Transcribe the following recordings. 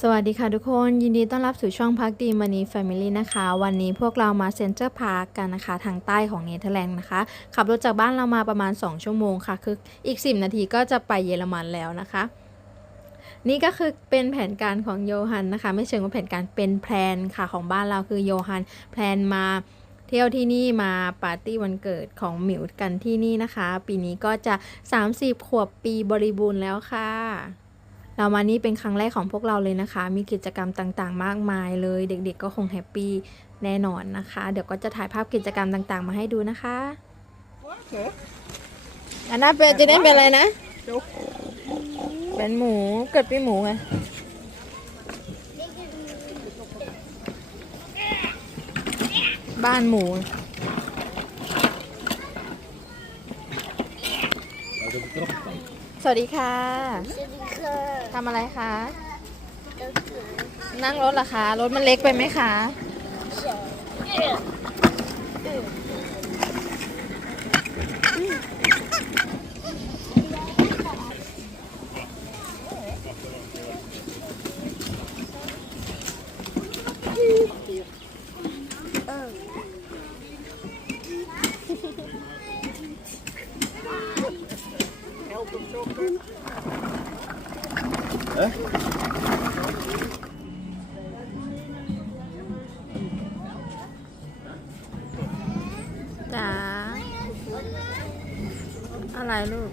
สวัสดีค่ะทุกคนยินดีต้อนรับสู่ช่องพักดีมานีแฟมิลี่นะคะ วันนี้พวกเรามาเซ็นเตอร์พาร์กกันนะคะ ทางใต้ของเนเธอร์แลนด์นะคะ ขับรถจากบ้านเรามาประมาณ 2 ชั่วโมงค่ะ คืออีก 10 นาทีก็จะไปเยอรมันแล้วนะคะ นี่ก็คือเป็นแผนการของโยฮันนะคะ ไม่เชิงว่าแผนการเป็นแพลนค่ะของบ้านเราคือโยฮันแพลนมาเที่ยวที่นี่มาปาร์ตี้วันเกิดของหมิวกันที่นี่นะคะ ปีนี้ก็จะ 30 ขวบปีบริบูรณ์แล้วค่ะ เรามานี่เป็นครั้งแรกของพวกเราเลยนะคะ มีกิจกรรมต่างๆ มากมายเลย เด็กๆ ก็คงแฮปปี้แน่นอนนะคะ เดี๋ยวก็จะถ่ายภาพกิจกรรมต่างๆ มาให้ดูนะคะอันน่าเป็นจะได้เป็นอะไรนะ เป็นหมู เกิดเป็นหมูไงบ้านหมู สวัสดีค่ะ สวัสดีค่ะทำอะไรคะก็คือนั่งรถเหรอคะ รถมันเล็กไปไหมคะ เสือจ๋าอะไรลูก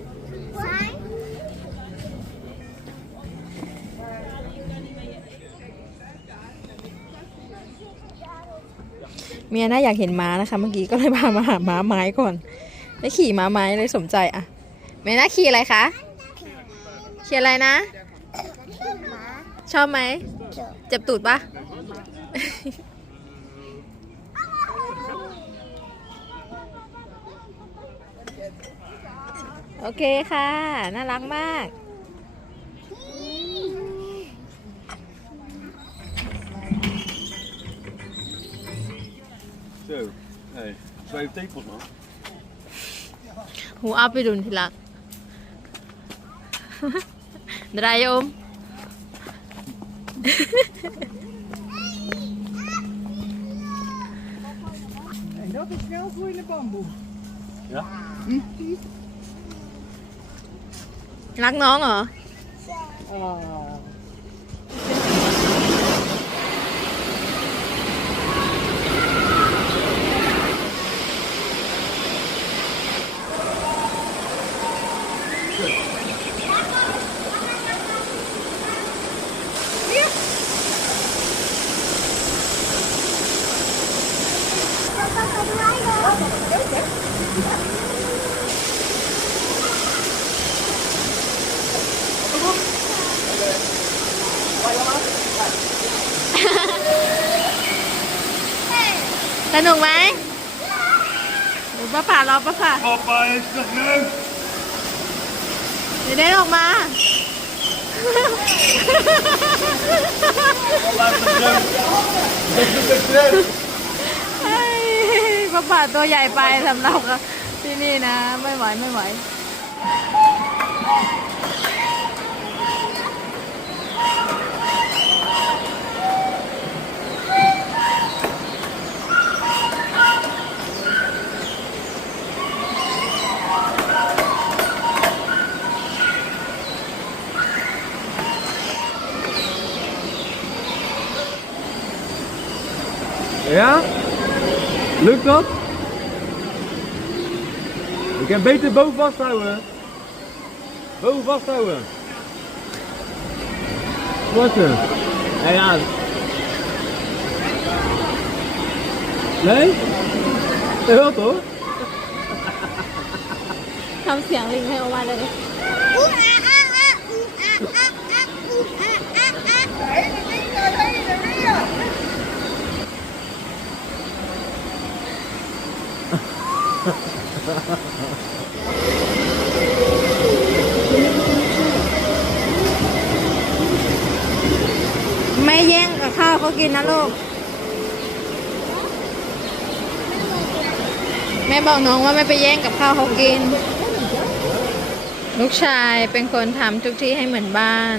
เมียน่าอยากเห็นม้านะคะ เมื่อกี้ก็เลยพามาหาม้าไม้ก่อน ได้ขี่ม้าไม้เลยสมใจอะ เมียน่าขี่อะไรคะขี่อะไรนะหมาชอบไหมเสือเจ็บตูดปะโอเคค่ะ น่ารักมาก Zo, hey, twee tepels man. หูอัพไป ดุนทีลักดรายม En dat is snel groeiende bamboe. Ja? รักน้องเหรอ Oh. สนุกไหมหรือป้าป่ารอป้าป่า Papa is terug. เดี๋ยวเด้นออกมาเฮ้ยป้าป่าตัวใหญ่ไปสำหรับที่นี่นะ ไม่ไหวไม่ไหว Ja? Lukt dat? Ik kan beter boven vasthouden. Boven vasthouden. Wat er? Ja, ja. Nee? Dat wel toch? ทำเสียงลิงให้ออกมาเลย กินนะลูก แม่บอกน้องว่าไม่ไปแย่งกับข้าวเขากิน ลูกชายเป็นคนทำทุกที่ให้เหมือนบ้าน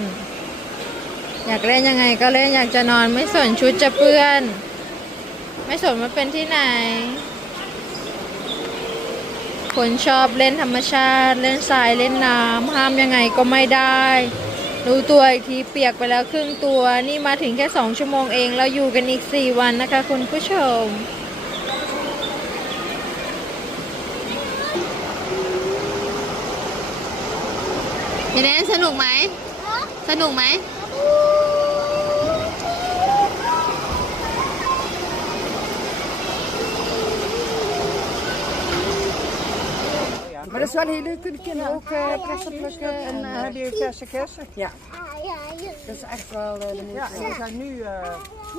อยากเล่นยังไงก็เล่นอยากจะนอนไม่สนชุดจะเปื้อน ไม่สนว่าเป็นที่ไหน คนชอบเล่นธรรมชาติ เล่นทรายเล่นน้ำห้ามยังไงก็ไม่ได้ รู้ตัวอีกทีเปียกไปแล้วครึ่งตัวนี่มาถึงแค่สองชั่วโมงเองเราอยู่กันอีกสี่วันนะคะ คุณผู้ชมเนนสนุกไหม สนุกไหม Maar dat is wel heel leuk voor de kinderen ook uh, kersen plukken. En uh, heb je verse kersen? Ja, Ah, ja, ja. dat is echt wel uh, de moeite. Ja, en we zijn nu, uh,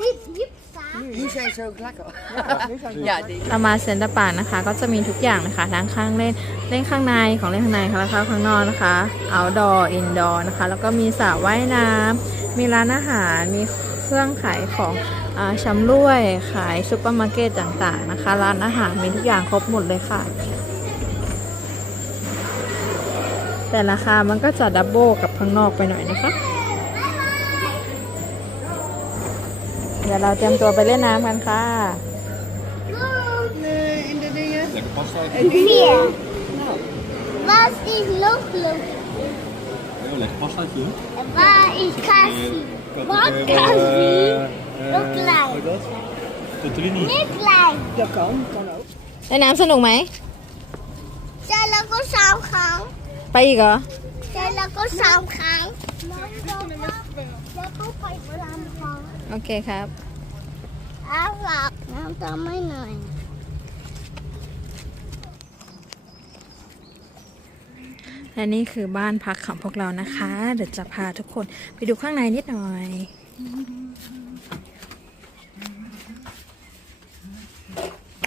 Niet diep staan. nu zijn ze ook lekker. Ja, nu zijn ze ja die. เรามาเซ็นเตอร์ปาร์คนะคะ ก็จะมีทุกอย่างนะคะทั้งข้างเล่นเล่นข้างในของเล่นข้างในค่ะแล้วก็ข้างนอกนะคะ outdoor indoor นะคะ แล้วก็มีสระว่ายน้ำมีร้านอาหารมีเครื่องขายของอาชำร่วยขายซูเปอร์มาร์เก็ตต่างๆนะคะ ร้านอาหารมีทุกอย่างครบหมดเลยค่ะ แต่ราคามันก็จะดับเบิลกับข้างนอกไปหน่อยนะคะ เดี๋ยวเราเตรียมตัวไปเล่นน้ำกันค่ะ Uh, in de dingen. Lekker pasta. Vier. Waar is Looploop? Heel lekker pastaatje, hoor. En waar is Cassie? Wat Eh, Cassie? eh, Heel klein. hoe heet dat? Tortellini. Niet klein. Dat kan, kan ook. เล่นน้ำสนุก ไหม Zal ik ook samen gaan? ไปอีกเหรอ Zal ik ook samen gaan? Dat ook bij samen gaan. โอเคครับ Aflaat. Nou, dan maar nooit. และนี่คือบ้านพักของพวกเรานะคะ เดี๋ยวจะพาทุกคนไปดูข้างในนิดหน่อย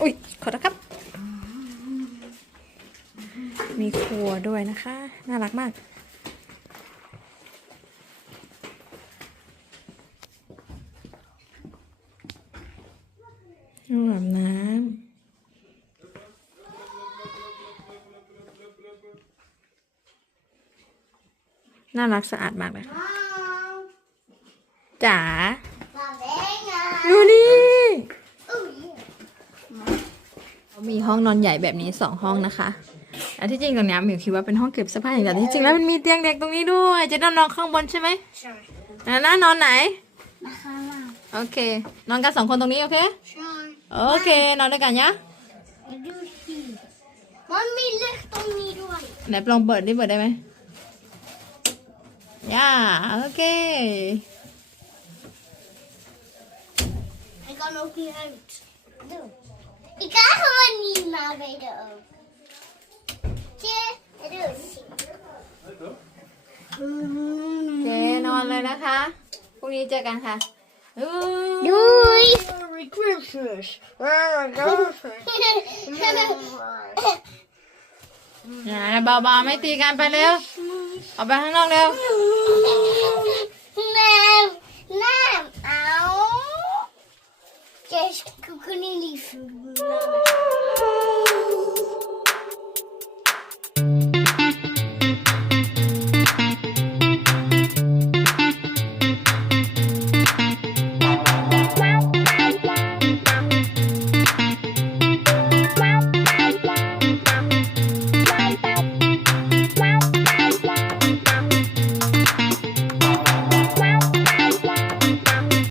อุ้ยขอโทษครับ มีครัวด้วย นะคะน่ารักมากห้องอาบน้ำน่ารักสะอาดมากเลยค่ะจ๋า Van Wengen. ดูนี่ Oeh, hier. มีห้องนอนใหญ่แบบนี้สองห้องนะคะ แต่ที่จริงตรงเนี้ยมิวคิดว่าเป็นห้องเก็บเสื้อผ้าอย่างเดียวแต่ที่จริงแล้วมันมีเตียงเด็กตรงนี้ด้วยจะนอนนอนข้างบนใช่ไหมอะนะนอนไหน We gaan maar. โอเค นอนกันสองคนตรงนี้โอเค Zo. โอเคนอนด้วยกันยะ Ik doe het hier. Mami ligt om niet door. ไหนลองเปิดดิเปิดได้ไหมย่าโอเค Ik kan ook niet uit. Doe. Ik kan gewoon niet naar beneden ook. Tje, doe het. โอ เคนอนเลยนะคะ พรุ่งนี้เจอกันค่ะอู้ Doei. Merry Christmas. Merry Christmas. อย่าเบาๆไม่ตีกันไปเร็ว ออกไปข้างนอกเร็ว